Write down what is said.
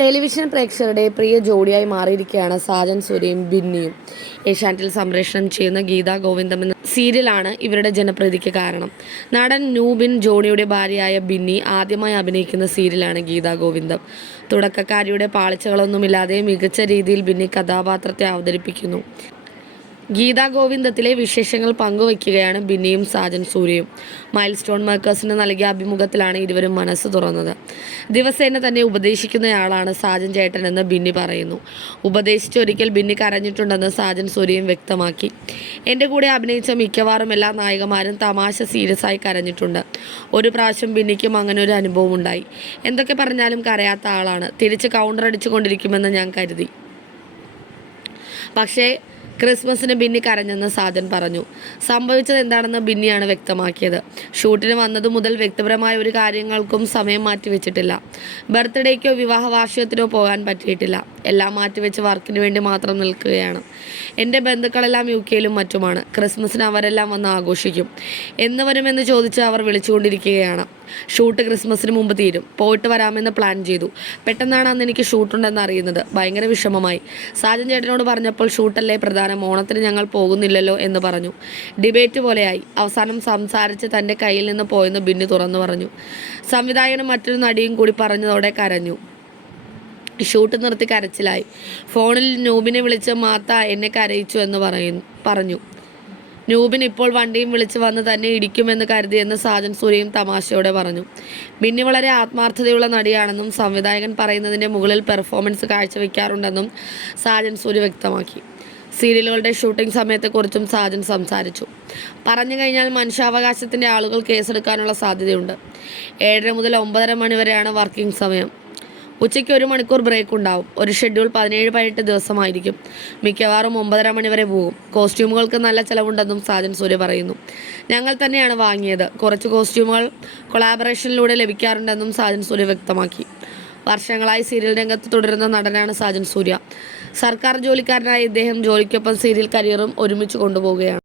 Television പ്രേക്ഷകരുടെ പ്രിയ ജോഡിയായി മാറിയിരിക്കുകയാണ് സാജൻ സൂര്യയും ബിന്നിയും. ഏഷ്യാനെറ്റിൽ സംപ്രേഷണം ചെയ്യുന്ന ഗീതാ ഗോവിന്ദം എന്ന സീരിയലാണ് ഇവരുടെ ജനപ്രീതിക്ക് കാരണം. നടൻ നൂബിൻ ജോണിയുടെ ഭാര്യയായ ബിന്നി ആദ്യമായി അഭിനയിക്കുന്ന സീരിയലാണ് ഗീതാ ഗോവിന്ദം. തുടക്കക്കാരിയുടെ പാളിച്ചകളൊന്നുമില്ലാതെ മികച്ച രീതിയിൽ ബിന്നി കഥാപാത്രത്തെ അവതരിപ്പിക്കുന്നു. ഗീതാ ഗോവിന്ദത്തിലെ വിശേഷങ്ങൾ പങ്കുവയ്ക്കുകയാണ് ബിന്നിയും സാജൻ സൂര്യയും. മൈൽ സ്റ്റോൺ മേക്കേഴ്സിന് നൽകിയ അഭിമുഖത്തിലാണ് ഇരുവരും മനസ്സ് തുറന്നത്. ദിവസേന തന്നെ ഉപദേശിക്കുന്നയാളാണ് സാജൻ ചേട്ടനെന്ന് ബിന്നി പറയുന്നു. ഉപദേശിച്ചൊരിക്കൽ ബിന്നി കരഞ്ഞിട്ടുണ്ടെന്ന് സാജൻ സൂര്യയും വ്യക്തമാക്കി. എന്റെ കൂടെ അഭിനയിച്ച മിക്കവാറും എല്ലാ നായകന്മാരും തമാശ സീരിയസ് ആയി കരഞ്ഞിട്ടുണ്ട്. ഒരു പ്രാവശ്യം ബിന്നിക്കും അങ്ങനെ ഒരു അനുഭവം ഉണ്ടായി. എന്തൊക്കെ പറഞ്ഞാലും കരയാത്ത ആളാണ്. തിരിച്ച് കൗണ്ടർ അടിച്ചുകൊണ്ടിരിക്കുമെന്ന് ഞാൻ കരുതി. പക്ഷേ ക്രിസ്മസിന് ബിന്നി കരഞ്ഞെന്ന് സാജൻ പറഞ്ഞു. സംഭവിച്ചത് എന്താണെന്ന് ബിന്നിയാണ് വ്യക്തമാക്കിയത്. ഷൂട്ടിന് വന്നതു മുതൽ വ്യക്തിപരമായ ഒരു കാര്യങ്ങൾക്കും സമയം മാറ്റിവെച്ചിട്ടില്ല. ബർത്ത്ഡേക്കോ വിവാഹ വാർഷികത്തിനോ പോകാൻ പറ്റിയിട്ടില്ല. എല്ലാം മാറ്റിവെച്ച് വർക്കിന് വേണ്ടി മാത്രം നിൽക്കുകയാണ്. എന്റെ ബന്ധുക്കളെല്ലാം യു കെയിലും മറ്റുമാണ്. ക്രിസ്മസിന് അവരെല്ലാം വന്ന് ആഘോഷിക്കും. എന്ന് വരുമെന്ന് ചോദിച്ച് അവർ വിളിച്ചുകൊണ്ടിരിക്കുകയാണ്. ഷൂട്ട് ക്രിസ്മസിന് മുമ്പ് തീരും. പോയിട്ട് വരാമെന്ന് പ്ലാൻ ചെയ്തു. പെട്ടെന്നാണ് അന്ന് എനിക്ക് ഷൂട്ടുണ്ടെന്ന് അറിയുന്നത്. ഭയങ്കര വിഷമമായി. സാജൻ ചേട്ടനോട് പറഞ്ഞപ്പോൾ ഷൂട്ടല്ലേ പ്രധാനം. ഓണത്തിന് ഞങ്ങൾ പോകുന്നില്ലല്ലോ എന്ന് പറഞ്ഞു. ഡിബേറ്റ് പോലെയായി. അവസാനം സംസാരിച്ച് തന്റെ കയ്യിൽ നിന്ന് പോയെന്ന് ബിന്നു തുറന്നു പറഞ്ഞു. സംവിധായകനും മറ്റൊരു നടിയും കൂടി പറഞ്ഞതോടെ കരഞ്ഞു. ഷൂട്ട് നിർത്തി കരച്ചിലായി. ഫോണിൽ നൂബിനെ വിളിച്ച് മാത്ത എന്നെ കരയിച്ചു എന്ന് പറയുന്നു പറഞ്ഞു. നൂബിൻ ഇപ്പോൾ വണ്ടിയും വിളിച്ച് വന്ന് തന്നെ ഇടിക്കുമെന്ന് കരുതിയെന്ന് സാജൻ സൂര്യയും തമാശയോടെ പറഞ്ഞു. ബിന്നി വളരെ ആത്മാർത്ഥതയുള്ള നടിയാണെന്നും സംവിധായകൻ പറയുന്നതിന്റെ മുകളിൽ പെർഫോമൻസ് കാഴ്ചവെക്കാറുണ്ടെന്നും സാജൻ സൂര്യ വ്യക്തമാക്കി. സീരിയലുകളുടെ ഷൂട്ടിംഗ് സമയത്തെക്കുറിച്ചും സാജൻ സംസാരിച്ചു. പറഞ്ഞു കഴിഞ്ഞാൽ മനുഷ്യാവകാശത്തിന്റെ ആളുകൾ കേസെടുക്കാനുള്ള സാധ്യതയുണ്ട്. ഏഴര മുതൽ ഒമ്പതര മണി വരെയാണ് വർക്കിംഗ് സമയം. ഉച്ചയ്ക്ക് ഒരു മണിക്കൂർ ബ്രേക്ക് ഉണ്ടാവും. ഒരു ഷെഡ്യൂൾ പതിനേഴ് പതിനെട്ട് ദിവസമായിരിക്കും. മിക്കവാറും ഒമ്പതര മണി വരെ പോകും. കോസ്റ്റ്യൂമുകൾക്ക് നല്ല ചിലവുണ്ടെന്നും സാജൻ സൂര്യ പറയുന്നു. ഞങ്ങൾ തന്നെയാണ് വാങ്ങിയത്. കുറച്ച് കോസ്റ്റ്യൂമുകൾ കൊളാബറേഷനിലൂടെ ലഭിക്കാറുണ്ടെന്നും സാജൻ സൂര്യ വ്യക്തമാക്കി. വർഷങ്ങളായി സീരിയൽ രംഗത്ത് തുടരുന്ന നടനാണ് സാജൻ സൂര്യ. സർക്കാർ ജോലിക്കാരനായ ഇദ്ദേഹം ജോലിക്കൊപ്പം സീരിയൽ കരിയറും ഒരുമിച്ച് കൊണ്ടുപോവുകയാണ്.